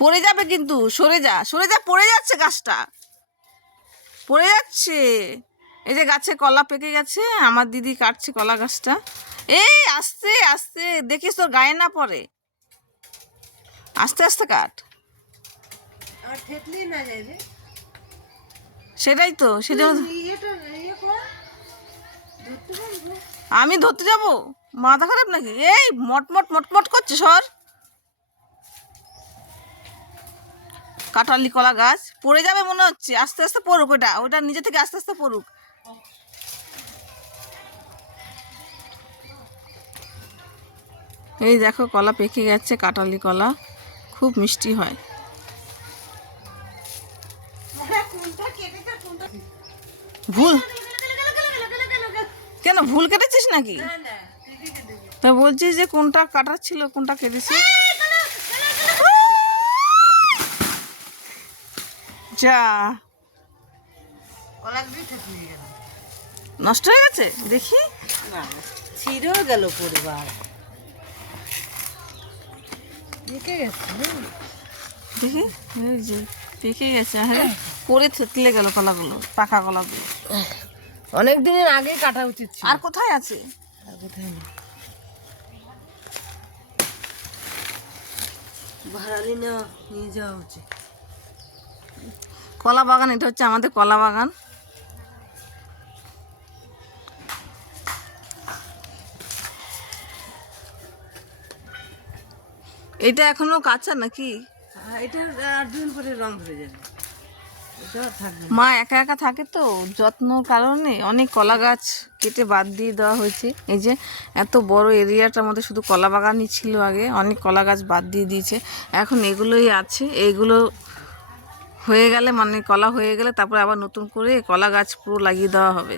পড়ে যাবে কিন্তু, সরে যা সরে যা, পড়ে যাচ্ছে গাছটা, পড়ে যাচ্ছে। এই যে গাছে কলা পেকে গেছে, আমার দিদি কাটছে কলা গাছটা। এই আস্তে আস্তে, দেখিস তোর গায়ে না পড়ে, আস্তে আস্তে কাট। সেটাই তো, সেটা আমি ধরতে যাব? মাথা খারাপ নাকি? এই মটমট মটমট করছে, সর। কাঁঠালি কলা গাছ পড়ে যাবে মনে হচ্ছে, আস্তে আস্তে পড়ুক, ওটা ওটা নিজে থেকে আস্তে আস্তে পড়ুক। এই দেখো কলা পেকে গেছে, কাঁঠালি কলা খুব মিষ্টি হয়। ভুল কেন, ভুল কেটেছিস নাকি? তা বলছিস যে কোনটা কাটার ছিল, কোনটা কেটেছিস? যা, নষ্ট হয়ে গেছে দেখি, ছিঁড়েও গেল পরিবার, পেকে গেছে দেখি। এই যে পেকে গেছে, হ্যাঁ পরে থেতলে গেল কলাগুলো, পাকা কলাগুলো। অনেক দিনের আগে কাটা উচিত ছিল। আর কোথায় আছে? আর কোথায় নেই, ভাড়ালি নেওয়া নিয়ে যাওয়া উচিত। কলা বাগান, এটা হচ্ছে আমাদের কলা বাগান। এটা এখনো কাঁচা নাকি? এটা 8 দিন পরে রং ধরে যাবে, এটা থাকবে। মা একা একা থাকে তো, যত্নর কারণে অনেক কলা গাছ কেটে বাদ দিয়ে দেওয়া হয়েছে। এই যে এত বড় এরিয়াটার মধ্যে শুধু কলা বাগানই ছিল আগে, অনেক কলা গাছ বাদ দিয়ে দিয়েছে, এখন এগুলোই আছে। এইগুলো হয়ে গেলে, মানে কলা হয়ে গেলে তারপরে আবার নতুন করে কলা গাছ পুরো লাগিয়ে দেওয়া হবে।